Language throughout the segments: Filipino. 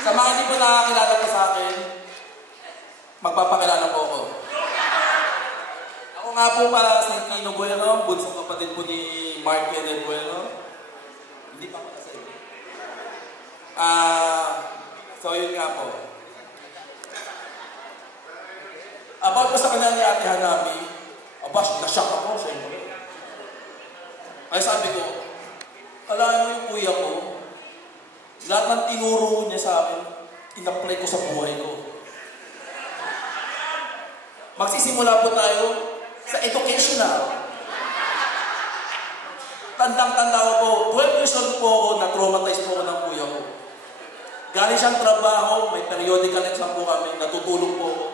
Sa mga hindi po nakakilala po sa akin, magpapakilala po ako. Ako nga po pala si Tino Bueno, bunsong kapatid po ni Mark Kenneth Bueno. Hindi pa ako nasa iyo. So yun nga po. About po sa kanya ni Ate Hanami, na-shock ako, syempre. Ay sabi ko, alam mo yung kuya ko, lahat ng tinuro niya sa akin, in-apply ko sa buhay ko. Magsisimula po tayo sa educational. Tandang-tanda ko po, 12 years old po ako, na-traumatize po ako ng kuya ko. Galing siyang trabaho, may periodical exam po kami, natutulog po ako.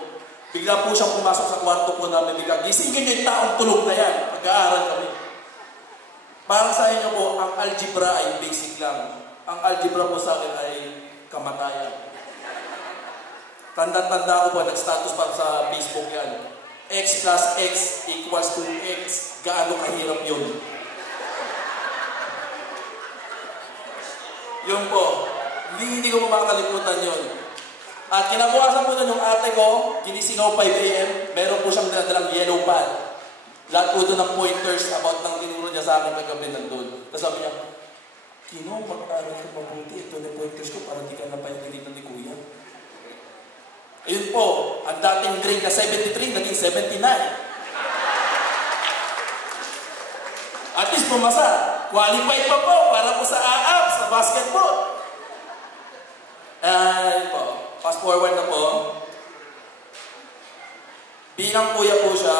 Bigla po siyang pumasok sa kwarto po namin, bigla, gisingin niyo yung taong tulog na yan, pag-aaral kami. Parang sa inyo po, ang algebra ay basic lang. Ang algebra po sa akin ay kamatayan. Tanda-tanda ko po, nag-status pa sa Facebook yan. X plus X equals to X. Gaano kahirap yun? Yun po. Hindi ko makakalimutan yun. At kinabukasan po nun yung ate ko, ginising ako 5 AM, meron po siyang dinadalang yellow pad. Lahat po doon ng pointers about ng tinuro niya sa akin kagabi nandun. Tapos sabi niya, Kino, mag-aral ka mabuti. Ito na pointers ko para di ka napayagalitan ni Kuya. Ayun po, ang dating grade na 73, naging 79. At least pumasa. Qualified pa po para po sa AAP, sa basketball. Ayun po, fast forward na po. Bilang kuya po siya,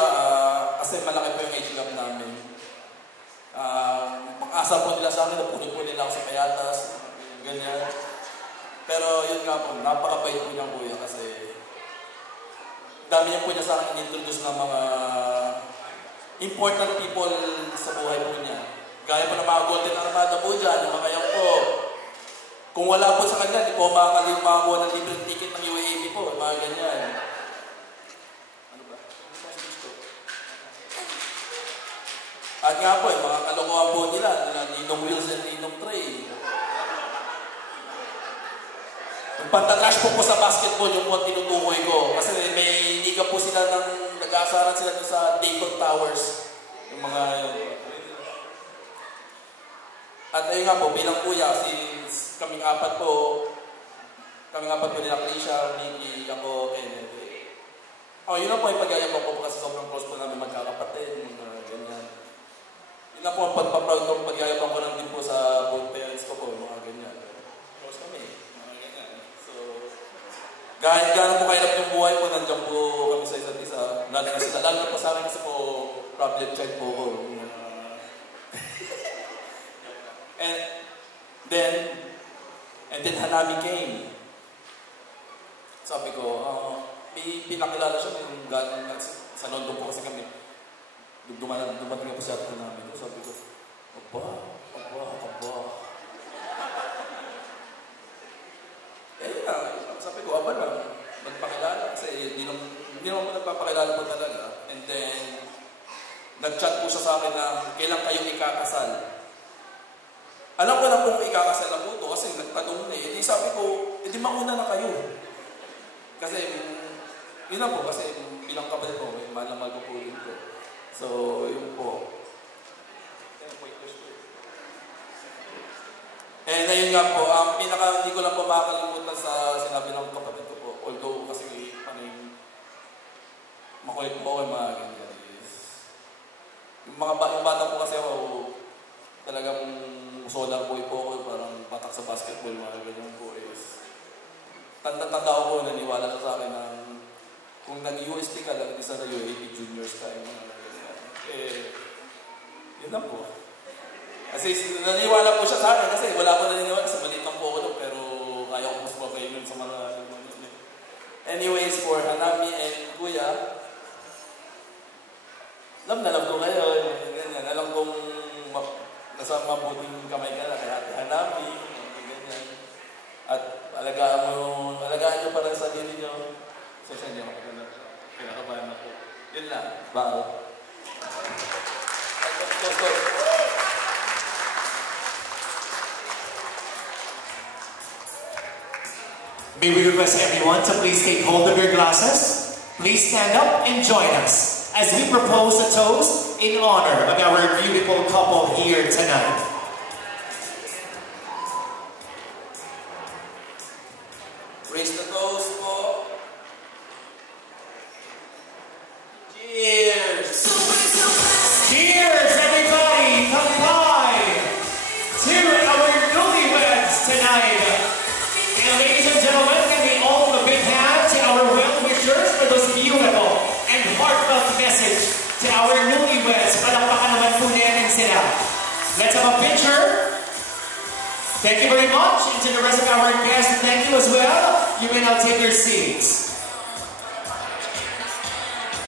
kasi malaki po yung age gap namin. Pag-asa po nila sa akin, napunod po nila ako sa payatas, ganyan. Pero yun nga po, napakabait po niyang kuya kasi dami niya po niya sa akin in-introduce ng mga important people sa buhay po niya. Gaya po ng mga Golden Armada po dyan, yung mga yan po. Kung wala po sa kanya, di po makakuha ng libreng ticket ng UAAP po, mga ganyan. At nga po, mga kalokohan po nila Ninong Wills and Ninong Trey. Yung pantatrash po sa basketball, yung po tinutukoy ko. Kasi may liga po sila ng nag-aasaran sila doon sa Dayton Towers. Yung mga yun. At ayun nga po, bilang kuya, since kaming apat po nila, Krisha, Nikki, ako, Kenneth. Yun na po yung pag-ayabang ko kasi sobrang close po namin magkakapatid, mga ganyan. Yun na po ang pagpaproud ko, pag-ayabang ko lang din po sa both parents ko po, mga ganyan. Close kami, mga ganyan. So, kahit gano'n po kahirap yung buhay po, nandiyan po kami sa isa't isa. Lalo na po sa akin kasi po, problem child po ko. And then Hanami came. Sabi ko, pinakilala siya yung galing sa London po kasi kami. Dumating po siya at namin. Sabi ko, aba. Sabi ko, aba lang. Magpakilala kasi hindi naman po nagpapakilala po talaga. And then, nag-chat po siya sa akin na kailan kayong ikakasal. Alam ko na kung ikakasal na po ito kasi nagtanong na eh. Di sabi ko, edi mauna na kayo. Kasi, yun na po kasi bilang kapatid po, mahal na mahal ko po rin po. So, yun po. And ayun nga po, ang hindi ko lang po makakalimutan sa sinabi ng kapatid ko po. Although kasi, makulit po ako yung mga ganyan is, yung bata po kasi ako, talagang solar boy po ako, parang patak sa basketball, mga ganyan po is, tanda-tanda ko po, naniwala siya sa akin na kung nag-UST ka lang, isa na UAP juniors ka, yung mga ganyan. Yun lang po. Kasi naniwala po siya sa akin, kasi wala ko naniniwala, kasi maliit lang po ako doon, pero ayaw ko mas mabay yun sa mga anyways, for Hanami and Kuya, alam ko kayo, ganyan, alam kong nasa mabuting kamay ka na kay Ate Hanami, ganyan. At alagaan nyo para sa sarili nyo. So, siya niya kinakabahan ako. Yun lang. Bye. May we request everyone to please take hold of your glasses. Please stand up and join us as we propose a toast in honor of our beautiful couple here tonight. Raise the toast po. Cheers! Cheers, everybody! Kampai to our newlyweds tonight. And ladies and gentlemen, can we all give a big hand to our well-wishers for those beautiful and heartfelt message to our newlyweds. Palakpakan naman po natin sila. Let's have a picture. Thank you very much. And to the rest of our guests, thank you as well. You may now take your seats.